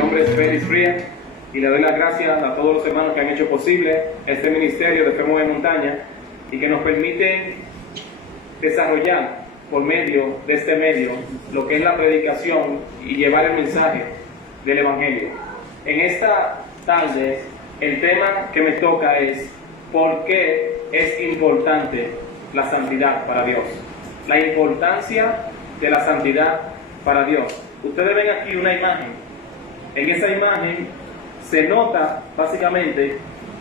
nombre es Félix Frías y le doy las gracias a todos los hermanos que han hecho posible este ministerio de Fermo de Montaña y que nos permiten desarrollar por medio de este medio lo que es la predicación y llevar el mensaje del Evangelio. En esta tarde el tema que me toca es ¿por qué es importante la santidad para Dios? La importancia de la santidad para Dios. Ustedes ven aquí una imagen. En esa imagen se nota básicamente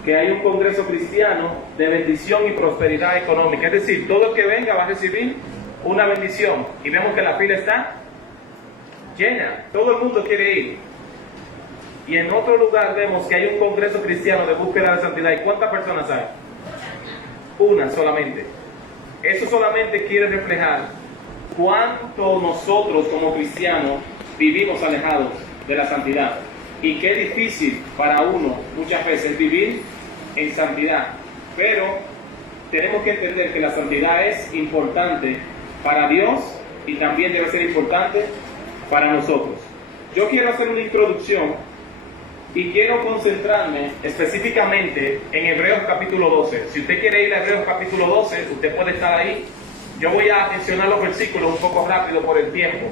que hay un congreso cristiano de bendición y prosperidad económica. Es decir, todo el que venga va a recibir una bendición. Y vemos que la fila está llena. Todo el mundo quiere ir. Y en otro lugar vemos que hay un congreso cristiano de búsqueda de santidad. ¿Y cuántas personas hay? Una solamente. Eso solamente quiere reflejar cuánto nosotros como cristianos vivimos alejados de la santidad. Y qué difícil para uno muchas veces vivir en santidad. Pero tenemos que entender que la santidad es importante para Dios y también debe ser importante para nosotros. Yo quiero hacer una introducción y quiero concentrarme específicamente en Hebreos capítulo 12. Si usted quiere ir a Hebreos capítulo 12, usted puede estar ahí. Yo voy a mencionar los versículos un poco rápido por el tiempo.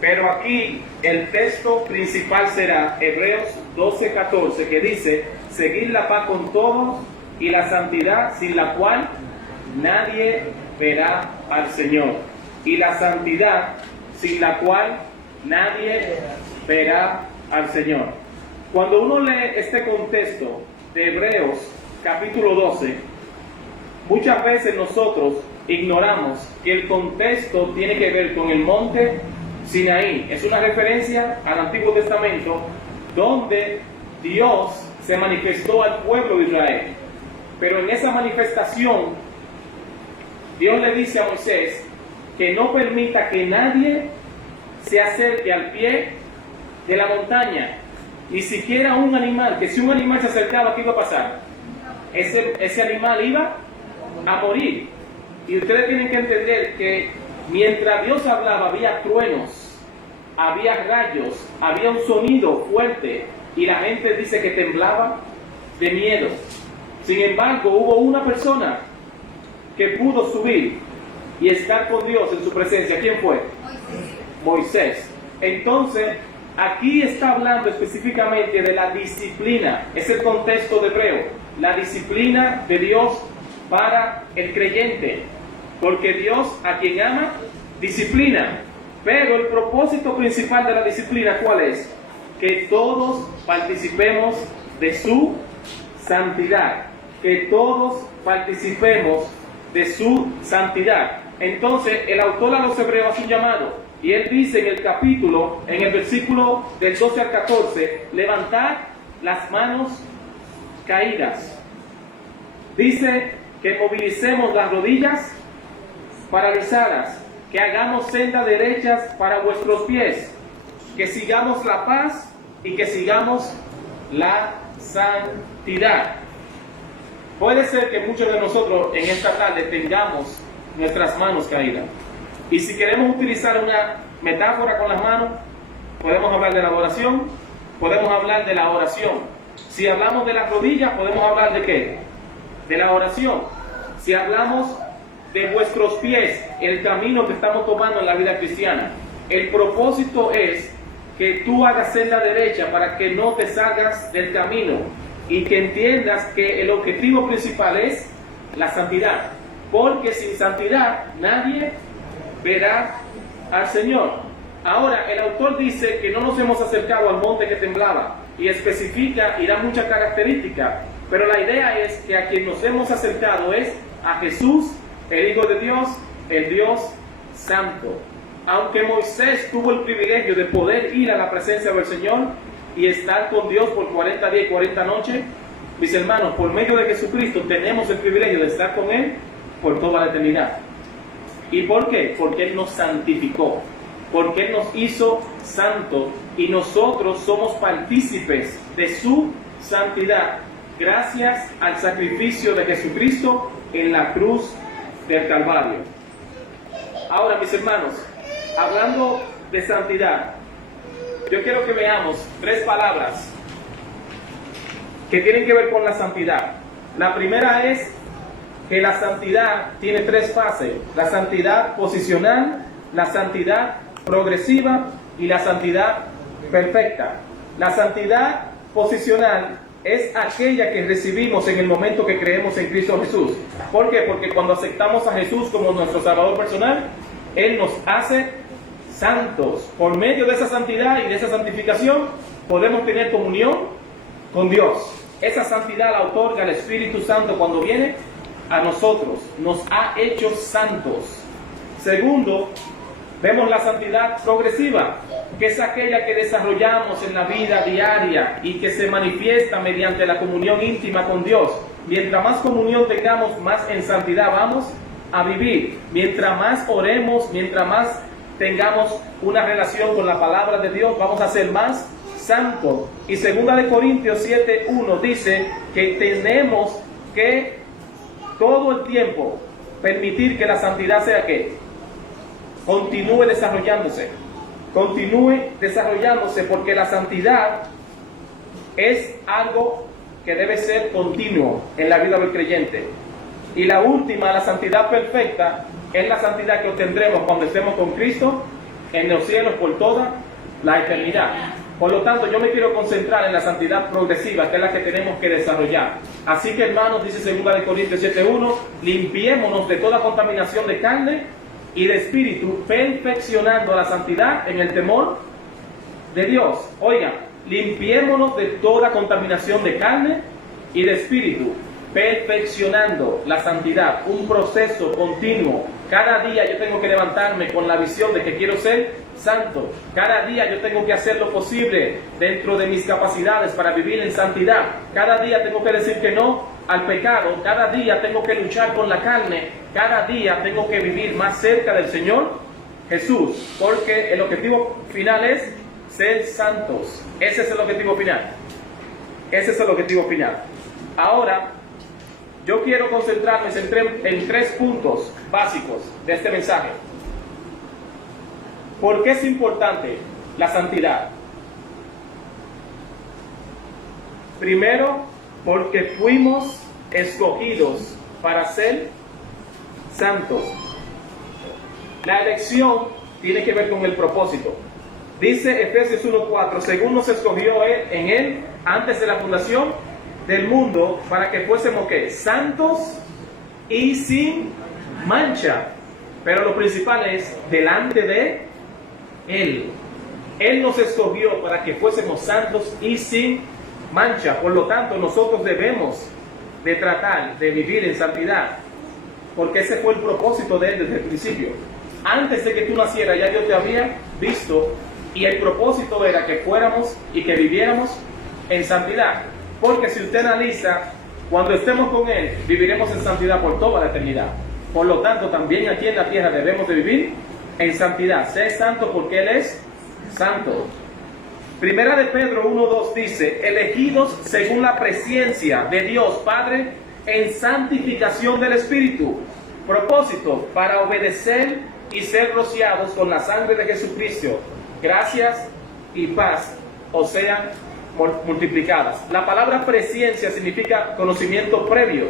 Pero aquí el texto principal será Hebreos 12:14, que dice: seguid la paz con todos y la santidad, sin la cual nadie verá al Señor. Y la santidad, sin la cual nadie verá al Señor. Cuando uno lee este contexto de Hebreos capítulo 12, muchas veces nosotros ignoramos que el contexto tiene que ver con el monte Sinaí. Es una referencia al Antiguo Testamento donde Dios se manifestó al pueblo de Israel. Pero en esa manifestación Dios le dice a Moisés que no permita que nadie se acerque al pie de la montaña, ni siquiera un animal, que si un animal se acercaba, ¿qué iba a pasar? Ese animal iba a morir. Y ustedes tienen que entender que mientras Dios hablaba había truenos, había rayos, había un sonido fuerte y la gente dice que temblaba de miedo. Sin embargo, hubo una persona que pudo subir y estar con Dios en su presencia. ¿Quién fue? Moisés. Entonces, aquí está hablando específicamente de la disciplina. Es el contexto de Hebreo. La disciplina de Dios para el creyente. Porque Dios a quien ama, disciplina. Pero el propósito principal de la disciplina, ¿cuál es? Que todos participemos de su santidad. Que todos participemos de su santidad. Entonces, el autor a los hebreos hace un llamado. Y él dice en el capítulo, en el versículo del 12 al 14, levantad las manos caídas. Dice que movilicemos las rodillas paralizadas, que hagamos sendas derechas para vuestros pies, que sigamos la paz y que sigamos la santidad. Puede ser que muchos de nosotros en esta tarde tengamos nuestras manos caídas. Y si queremos utilizar una metáfora con las manos, podemos hablar de la adoración, podemos hablar de la oración. Si hablamos de las rodillas, podemos hablar de ¿qué? De la oración. Si hablamos de vuestros pies, el camino que estamos tomando en la vida cristiana, el propósito es que tú hagas senda derecha para que no te salgas del camino y que entiendas que el objetivo principal es la santidad, porque sin santidad nadie verá al Señor. Ahora, el autor dice que no nos hemos acercado al monte que temblaba y especifica y da muchas características, pero la idea es que a quien nos hemos acercado es a Jesús, el Hijo de Dios, el Dios Santo. Aunque Moisés tuvo el privilegio de poder ir a la presencia del Señor y estar con Dios por 40 días y 40 noches, mis hermanos, por medio de Jesucristo tenemos el privilegio de estar con Él por toda la eternidad. ¿Y por qué? Porque Él nos santificó, porque Él nos hizo santos y nosotros somos partícipes de su santidad gracias al sacrificio de Jesucristo en la cruz del Calvario. Ahora, mis hermanos, hablando de santidad, yo quiero que veamos 3 palabras que tienen que ver con la santidad. La primera es que la santidad tiene 3 fases: la santidad posicional, la santidad progresiva y la santidad perfecta. La santidad posicional es aquella que recibimos en el momento que creemos en Cristo Jesús. ¿Por qué? Porque cuando aceptamos a Jesús como nuestro Salvador personal, Él nos hace santos. Por medio de esa santidad y de esa santificación podemos tener comunión con Dios. Esa santidad la otorga el Espíritu Santo cuando viene a nosotros. Nos ha hecho santos. Segundo, vemos la santidad progresiva, que es aquella que desarrollamos en la vida diaria y que se manifiesta mediante la comunión íntima con Dios. Mientras más comunión tengamos, más en santidad vamos a vivir. Mientras más oremos, mientras más tengamos una relación con la palabra de Dios, vamos a ser más santos. Y 2 Corintios 7:1 dice que tenemos que todo el tiempo permitir que la santidad sea que continúe desarrollándose, porque la santidad es algo que debe ser continuo en la vida del creyente. Y la última, la santidad perfecta, es la santidad que obtendremos cuando estemos con Cristo en los cielos por toda la eternidad. Por lo tanto, yo me quiero concentrar en la santidad progresiva, que es la que tenemos que desarrollar. Así que, hermanos, dice 2 Corintios 7:1, limpiémonos de toda contaminación de carne y de espíritu, perfeccionando la santidad en el temor de Dios. Oigan, limpiémonos de toda contaminación de carne y de espíritu, perfeccionando la santidad, un proceso continuo. Cada día yo tengo que levantarme con la visión de que quiero ser santo. Cada día yo tengo que hacer lo posible dentro de mis capacidades para vivir en santidad. Cada día tengo que decir que no al pecado. Cada día tengo que luchar con la carne. Cada día tengo que vivir más cerca del Señor Jesús, porque el objetivo final es ser santos. Ese es el objetivo final. Ahora, yo quiero concentrarme en 3 puntos básicos de este mensaje. ¿Por qué es importante la santidad? Primero, porque fuimos escogidos para ser santos. La elección tiene que ver con el propósito. Dice Efesios 1:4, según nos escogió en Él antes de la fundación del mundo, para que fuésemos ¿qué? Santos y sin mancha. Pero lo principal es delante de Él. Él nos escogió para que fuésemos santos y sin mancha. Por lo tanto, nosotros debemos de tratar de vivir en santidad, porque ese fue el propósito de Él desde el principio. Antes de que tú nacieras, ya Dios te había visto, y el propósito era que fuéramos y que viviéramos en santidad. Porque si usted analiza, cuando estemos con Él, viviremos en santidad por toda la eternidad. Por lo tanto, también aquí en la tierra debemos de vivir en santidad. Sé santo porque Él es santo. Primera de Pedro 1:2 dice, elegidos según la presciencia de Dios Padre en santificación del Espíritu. Propósito, para obedecer y ser rociados con la sangre de Jesucristo. Gracias y paz os sean multiplicadas. La palabra presciencia significa conocimiento previo.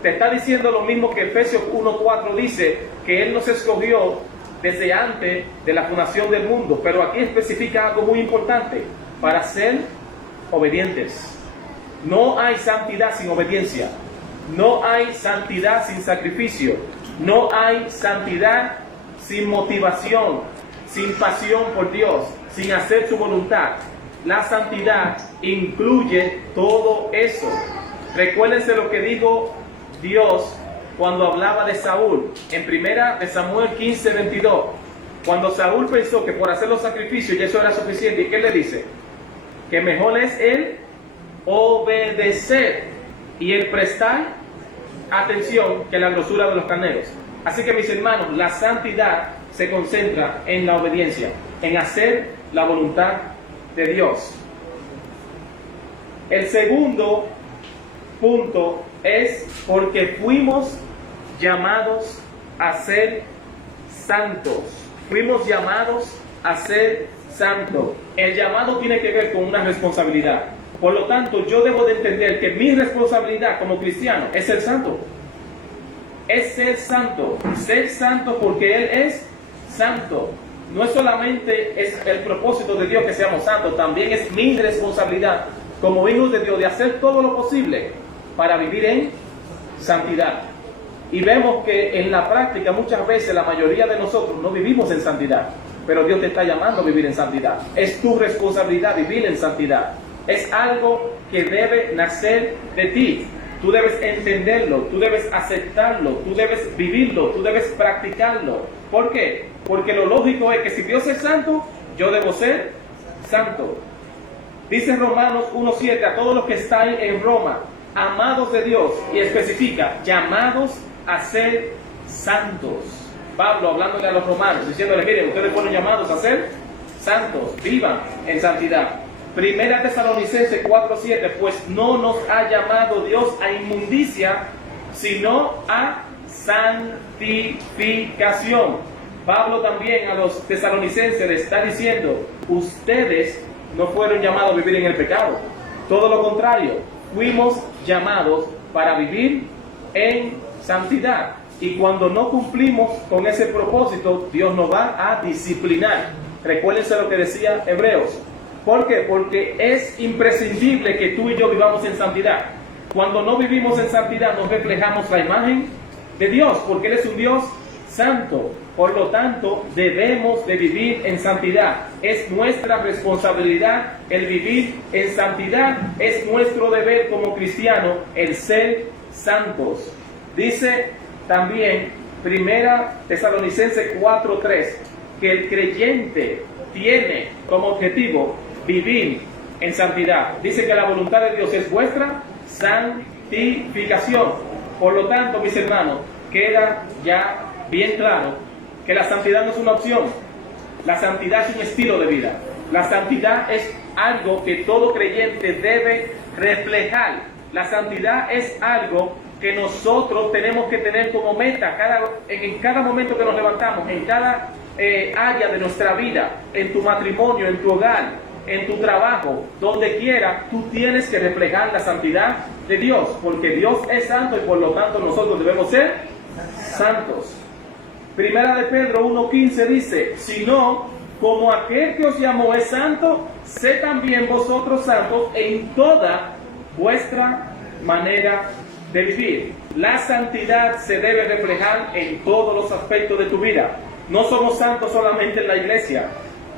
Te está diciendo lo mismo que Efesios 1:4 dice, que Él nos escogió desde antes de la fundación del mundo. Pero aquí especifica algo muy importante, para ser obedientes. No hay santidad sin obediencia. No hay santidad sin sacrificio. No hay santidad sin motivación, sin pasión por Dios, sin hacer su voluntad. La santidad incluye todo eso. Recuérdense lo que dijo Dios cuando hablaba de Saúl en 1 Samuel 15:22. Cuando Saúl pensó que por hacer los sacrificios ya eso era suficiente, ¿y qué le dice? Que mejor es el obedecer y el prestar atención que la grosura de los carneros. Así que, mis hermanos, la santidad se concentra en la obediencia, en hacer la voluntad de Dios. El segundo punto es porque fuimos llamados a ser santos. Fuimos llamados a ser santo. El llamado tiene que ver con una responsabilidad. Por lo tanto, yo debo de entender que mi responsabilidad como cristiano es ser santo. Es ser santo. Ser santo porque Él es santo. No es solamente es el propósito de Dios que seamos santos, también es mi responsabilidad como hijos de Dios de hacer todo lo posible para vivir en santidad. Y vemos que en la práctica muchas veces la mayoría de nosotros no vivimos en santidad, pero Dios te está llamando a vivir en santidad. Es tu responsabilidad vivir en santidad. Es algo que debe nacer de ti. Tú debes entenderlo, tú debes aceptarlo, tú debes vivirlo, tú debes practicarlo. ¿Por qué? Porque lo lógico es que si Dios es santo, yo debo ser santo. Dice Romanos 1:7 a todos los que están en Roma, amados de Dios, y especifica, llamados a ser santos. Pablo hablándole a los romanos, diciéndole, miren, ustedes fueron llamados a ser santos, vivan en santidad. Primera Tesalonicenses 4:7, pues no nos ha llamado Dios a inmundicia, sino a santificación. Pablo también a los tesalonicenses le está diciendo, ustedes no fueron llamados a vivir en el pecado. Todo lo contrario, fuimos llamados para vivir en santidad. Y cuando no cumplimos con ese propósito, Dios nos va a disciplinar. Recuérdense lo que decía Hebreos. ¿Por qué? Porque es imprescindible que tú y yo vivamos en santidad. Cuando no vivimos en santidad, nos reflejamos la imagen de Dios, porque Él es un Dios santo. Por lo tanto, debemos de vivir en santidad. Es nuestra responsabilidad el vivir en santidad. Es nuestro deber como cristiano el ser santos. Dice también Primera Tesalonicenses 4:3 que el creyente tiene como objetivo vivir en santidad. Dice que la voluntad de Dios es vuestra santificación. Por lo tanto, mis hermanos, queda ya bien claro que la santidad no es una opción. La santidad es un estilo de vida. La santidad es algo que todo creyente debe reflejar. La santidad es algo que nosotros tenemos que tener como meta en cada momento que nos levantamos, en cada área de nuestra vida, en tu matrimonio, en tu hogar, en tu trabajo, donde quiera, tú tienes que reflejar la santidad de Dios, porque Dios es santo y por lo tanto nosotros debemos ser santos. Primera de Pedro 1:15 dice, sino como aquel que os llamó es santo, sé también vosotros santos en toda vuestra manera de vivir. La santidad se debe reflejar en todos los aspectos de tu vida. No somos santos solamente en la iglesia,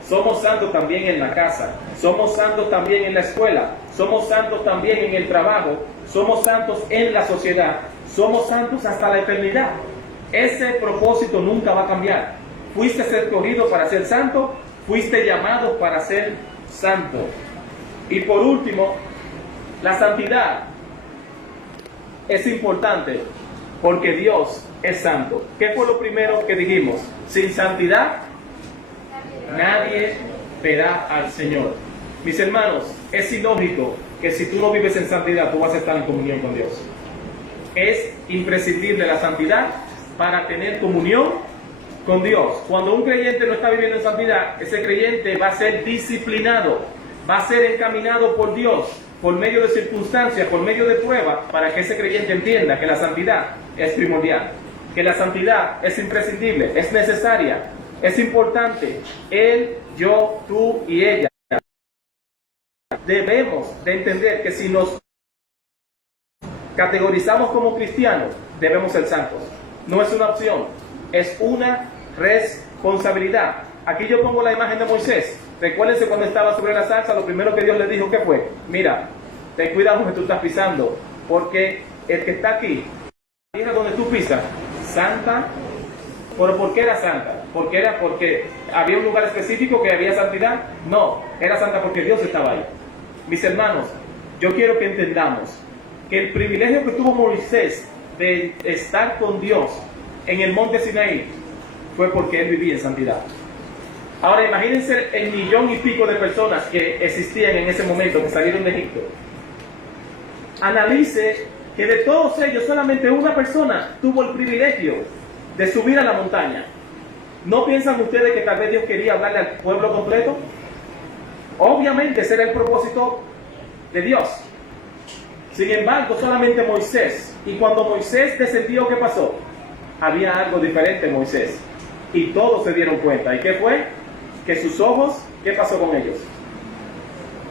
somos santos también en la casa, somos santos también en la escuela, somos santos también en el trabajo, somos santos en la sociedad, somos santos hasta la eternidad. Ese propósito nunca va a cambiar. Fuiste escogido para ser santo, fuiste llamado para ser santo. Y por último, la santidad es importante porque Dios es santo. ¿Qué fue lo primero que dijimos? Sin santidad, nadie verá al Señor. Mis hermanos, es ilógico que si tú no vives en santidad, tú vas a estar en comunión con Dios. Es imprescindible la santidad para tener comunión con Dios. Cuando un creyente no está viviendo en santidad, ese creyente va a ser disciplinado, va a ser encaminado por Dios, por medio de circunstancias, por medio de pruebas, para que ese creyente entienda que la santidad es primordial, que la santidad es imprescindible, es necesaria, es importante. Él, yo, tú y ella. Debemos de entender que si nos categorizamos como cristianos, debemos ser santos. No es una opción, es una responsabilidad. Aquí yo pongo la imagen de Moisés. Recuérdense cuando estaba sobre la zarza, lo primero que Dios le dijo, ¿qué fue? Mira, ten cuidado que tú estás pisando, porque el que está aquí, la tierra donde tú pisas, santa. ¿Pero por qué era santa? Porque había un lugar específico que había santidad. No, era santa porque Dios estaba ahí. Mis hermanos, yo quiero que entendamos que el privilegio que tuvo Moisés de estar con Dios en el monte Sinaí fue porque él vivía en santidad. Ahora imagínense el 1,000,000 y pico de personas que existían en ese momento, que salieron de Egipto. Analice que de todos ellos solamente una persona tuvo el privilegio de subir a la montaña. ¿No piensan ustedes que tal vez Dios quería hablarle al pueblo completo? Obviamente ese era el propósito de Dios. Sin embargo, solamente Moisés. Y cuando Moisés descendió, ¿qué pasó? Había algo diferente en Moisés. Y todos se dieron cuenta. ¿Y qué fue? Que sus ojos, ¿qué pasó con ellos?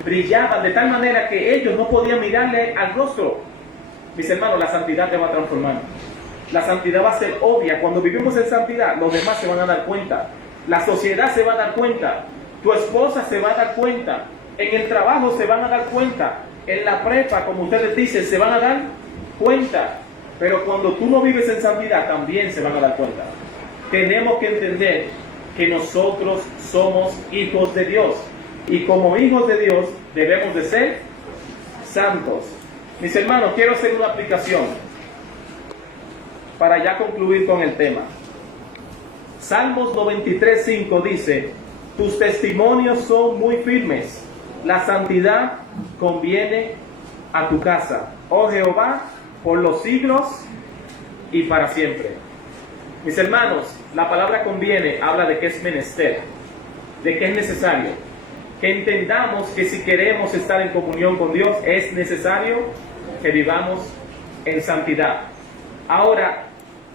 Brillaban de tal manera que ellos no podían mirarle al rostro. Mis hermanos, la santidad te va a transformar. La santidad va a ser obvia. Cuando vivimos en santidad, los demás se van a dar cuenta. La sociedad se va a dar cuenta. Tu esposa se va a dar cuenta. En el trabajo se van a dar cuenta. En la prepa, como ustedes dicen, se van a dar cuenta. Pero cuando tú no vives en santidad, también se van a dar cuenta. Tenemos que entender que nosotros somos hijos de Dios. Y como hijos de Dios, debemos de ser santos. Mis hermanos, quiero hacer una aplicación para ya concluir con el tema. Salmos 93:5 dice: tus testimonios son muy firmes, la santidad conviene a tu casa, oh Jehová, por los siglos y para siempre. Mis hermanos, la palabra conviene habla de que es menester, de que es necesario, que entendamos que si queremos estar en comunión con Dios, es necesario que vivamos en santidad. Ahora,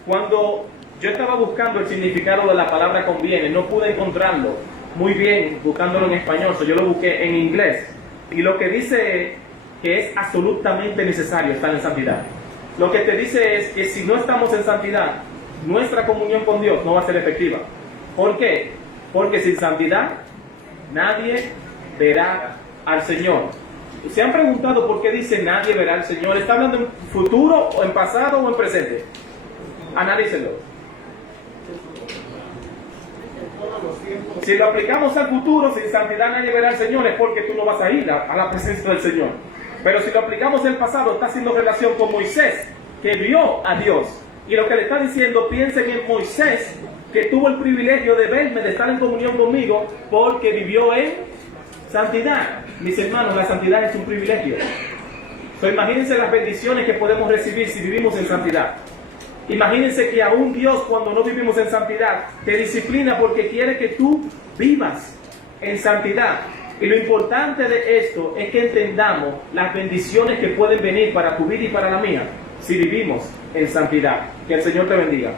cuando yo estaba buscando el significado de la palabra conviene, no pude encontrarlo muy bien buscándolo en español, yo lo busqué en inglés. Y lo que dice que es absolutamente necesario estar en santidad. Lo que te dice es que si no estamos en santidad, nuestra comunión con Dios no va a ser efectiva. ¿Por qué? Porque sin santidad nadie verá al Señor. ¿Se han preguntado por qué dice nadie verá al Señor? ¿Está hablando en futuro, o en pasado, o en presente? Analícenlo. Si lo aplicamos al futuro, sin santidad nadie verá al Señor, es porque tú no vas a ir a la presencia del Señor. Pero si lo aplicamos al pasado, está haciendo relación con Moisés, que vio a Dios. Y lo que le está diciendo, piensen en Moisés, que tuvo el privilegio de verme, de estar en comunión conmigo, porque vivió en santidad. Mis hermanos, la santidad es un privilegio. Imagínense las bendiciones que podemos recibir si vivimos en santidad. Imagínense que aún Dios, cuando no vivimos en santidad, te disciplina porque quiere que tú vivas en santidad. Y lo importante de esto es que entendamos las bendiciones que pueden venir para tu vida y para la mía si vivimos en santidad. Que el Señor te bendiga.